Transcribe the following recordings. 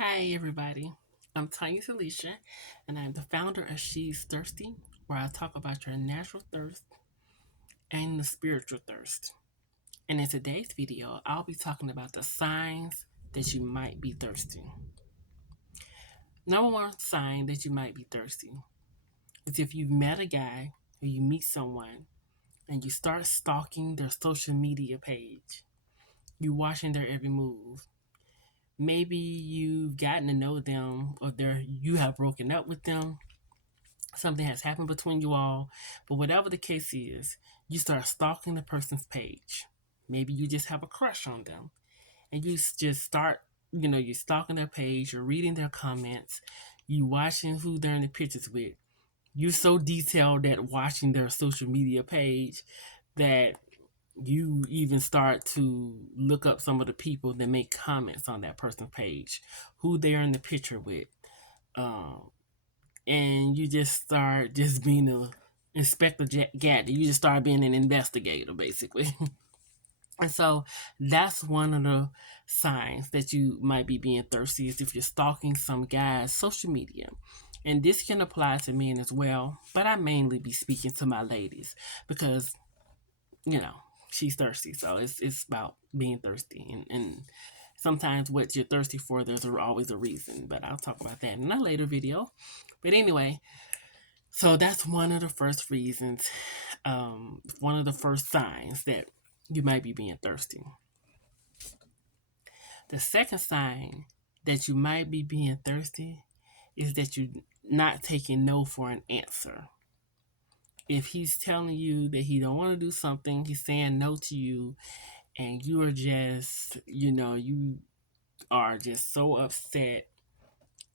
Hi, everybody. I'm Tanya Alicia, and I'm the founder of She's Thirsty, where I talk about your natural thirst and the spiritual thirst. And in today's video, I'll be talking about the signs that you might be thirsty. Number one sign that you might be thirsty is if you've met a guy or you meet someone and you start stalking their social media page. You're watching their every move. Maybe you've gotten to know them or you have broken up with them. Something has happened between you all, but whatever the case is, you start stalking the person's page. Maybe you just have a crush on them, and you just start, you're stalking their page, you're reading their comments, you watching who they're in the pictures with. You're so detailed at watching their social media page that you even start to look up some of the people that make comments on that person's page, who they're in the picture with. Um, and you just start just being a inspector gadget. You just start being an investigator, basically. And so that's one of the signs that you might be being thirsty is if you're stalking some guy's social media. And this can apply to men as well, but I mainly be speaking to my ladies because, you know, she's thirsty. So it's about being thirsty. And sometimes what you're thirsty for, there's always a reason, but I'll talk about that in a later video. But anyway, so that's one of the first reasons, one of the first signs that you might be being thirsty. The second sign that you might be being thirsty is that you're not taking no for an answer. If he's telling you that he don't want to do something, he's saying no to you, and you are just, you are just so upset,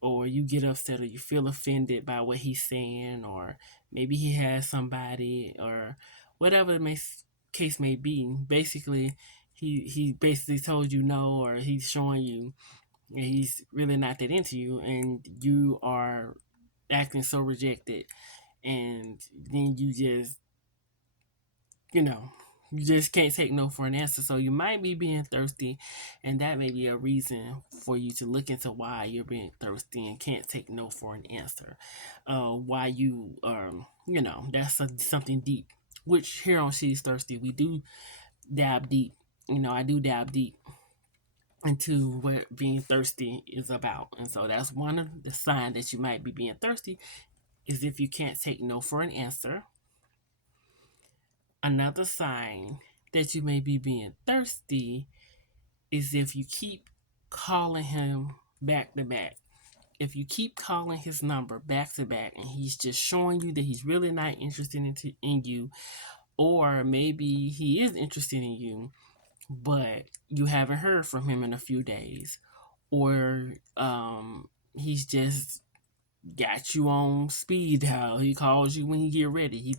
or you get upset, or you feel offended by what he's saying, or maybe he has somebody, or whatever the case may be. Basically, he basically told you no, or he's showing you he's really not that into you, and you are acting so rejected, and then you know, you just can't take no for an answer. So you might be being thirsty, and that may be a reason for you to look into why you're being thirsty and can't take no for an answer. Why you, that's something deep. Which here on She's Thirsty, we do dab deep. I do dab deep into what being thirsty is about. And so that's one of the signs that you might be being thirsty is if you can't take no for an answer. Another sign that you may be being thirsty is if you keep calling him back to back. If you keep calling his number back to back and he's just showing you that he's really not interested in you, or maybe he is interested in you, but you haven't heard from him in a few days, or he's just got you on speed dial. He calls you when he get ready. He's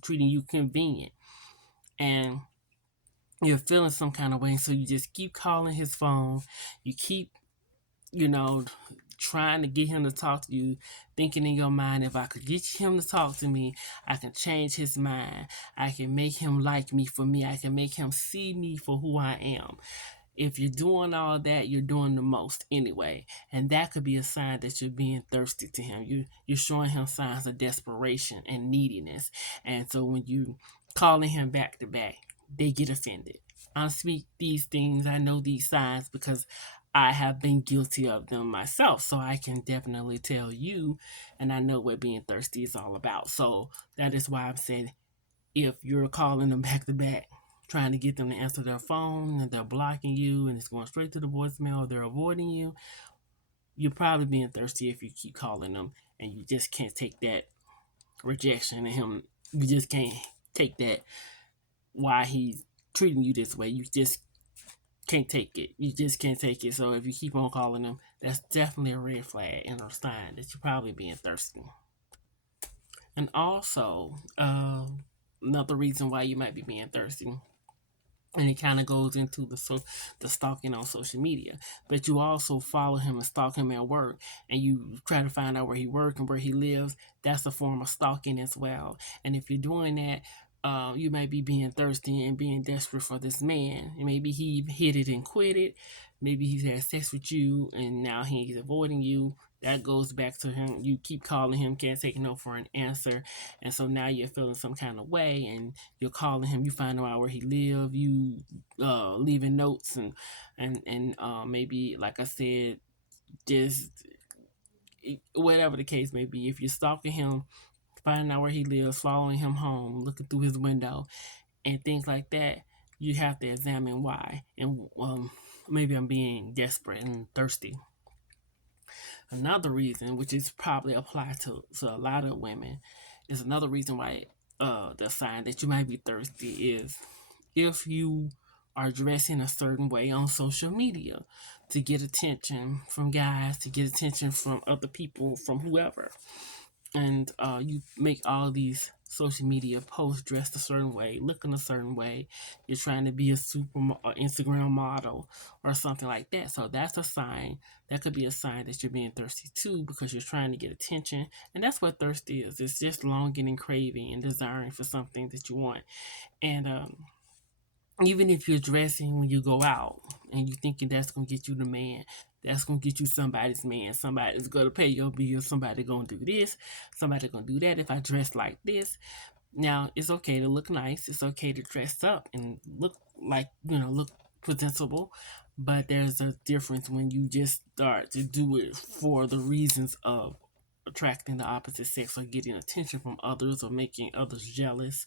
treating you convenient, and you're feeling some kind of way. So you just keep calling his phone. You keep, you know, trying to get him to talk to you, thinking in your mind, if I could get him to talk to me, I can change his mind. I can make him like me for me. I can make him see me for who I am. If you're doing all that, you're doing the most anyway. And that could be a sign that you're being thirsty to him. You're showing him signs of desperation and neediness. And so when you calling him back to back, they get offended. I speak these things, I know these signs because I have been guilty of them myself. So I can definitely tell you, and I know what being thirsty is all about. So that is why I'm saying if you're calling them back to back, trying to get them to answer their phone and they're blocking you and it's going straight to the voicemail, they're avoiding you, you're probably being thirsty if you keep calling them and you just can't take that rejection and him. You just can't take that why he's treating you this way. You just can't take it. You just can't take it. So if you keep on calling them, that's definitely a red flag and a sign that you're probably being thirsty. And also, another reason why you might be being thirsty, and it kind of goes into the stalking on social media. But you also follow him and stalk him at work, and you try to find out where he works and where he lives. That's a form of stalking as well. And if you're doing that, you might be being thirsty and being desperate for this man. And maybe he hit it and quit it. Maybe he's had sex with you and now he's avoiding you. That goes back to him. You keep calling him, can't take no for an answer. And so now you're feeling some kind of way and you're calling him. You find out where he lives. You leaving notes and maybe, like I said, just whatever the case may be. If you're stalking him, finding out where he lives, following him home, looking through his window, and things like that, you have to examine why. And maybe I'm being desperate and thirsty. Another reason, which is probably applied to a lot of women, is another reason why the sign that you might be thirsty is if you are dressing a certain way on social media to get attention from guys, to get attention from other people, from whoever. And you make all these social media posts dressed a certain way, looking a certain way. You're trying to be a Instagram model or something like that. So that's a sign. That could be a sign that you're being thirsty too, because you're trying to get attention. And that's what thirst is. It's just longing and craving and desiring for something that you want. And even if you're dressing when you go out and you thinking that's gonna get you the man, that's gonna get you somebody's man, somebody's gonna pay your bills, somebody gonna do this, somebody gonna do that if I dress like this. Now it's okay to look nice, it's okay to dress up and look like, look presentable, but there's a difference when you just start to do it for the reasons of attracting the opposite sex or getting attention from others or making others jealous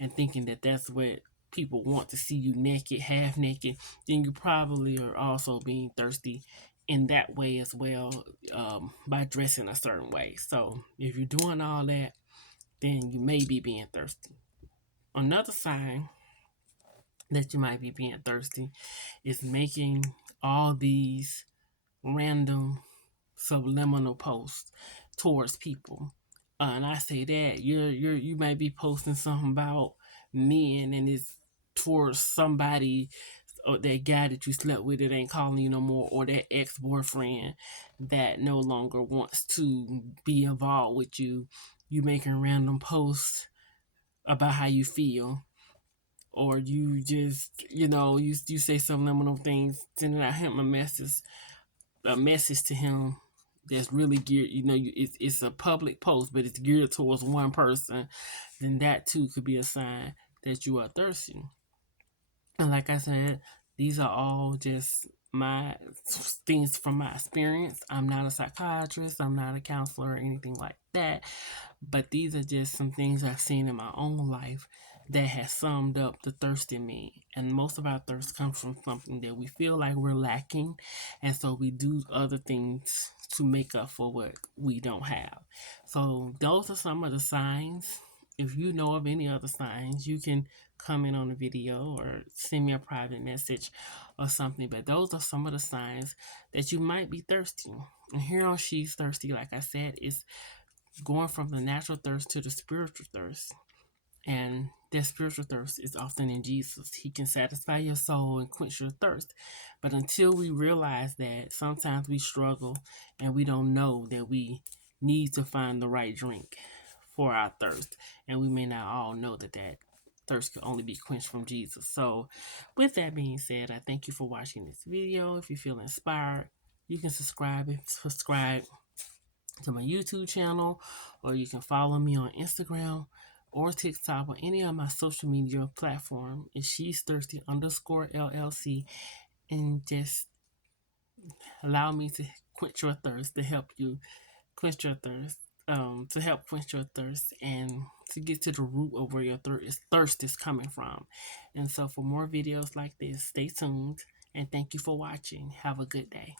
and thinking that that's what people want to see you naked, half naked, then you probably are also being thirsty in that way as well, by dressing a certain way. So if you're doing all that, then you may be being thirsty. Another sign that you might be being thirsty is making all these random subliminal posts towards people. And I say that you might be posting something about men and it's towards somebody, or that guy that you slept with that ain't calling you no more, or that ex-boyfriend that no longer wants to be involved with you. You making random posts about how you feel, or you just you say subliminal things, sending out him a message to him that's really geared, it's a public post, but it's geared towards one person, then that too could be a sign that you are thirsty. And like I said, these are all just my things from my experience. I'm not a psychiatrist, I'm not a counselor or anything like that, but these are just some things I've seen in my own life that has summed up the thirst in me. And most of our thirst comes from something that we feel like we're lacking. And so we do other things to make up for what we don't have. So those are some of the signs. If you know of any other signs, you can comment on the video or send me a private message or something. But those are some of the signs that you might be thirsty. And here on She's Thirsty, like I said, is going from the natural thirst to the spiritual thirst. And that spiritual thirst is often in Jesus. He can satisfy your soul and quench your thirst. But until we realize that, sometimes we struggle and we don't know that we need to find the right drink for our thirst. And we may not all know that thirst can only be quenched from Jesus. So with that being said, I thank you for watching this video. If you feel inspired, you can subscribe to my YouTube channel, or you can follow me on Instagram or TikTok or any of my social media platform. It's She's Thirsty _LLC, and just allow me to quench your thirst, to help you quench your thirst, to help quench your thirst and to get to the root of where your thirst is coming from. And so for more videos like this, stay tuned and thank you for watching. Have a good day.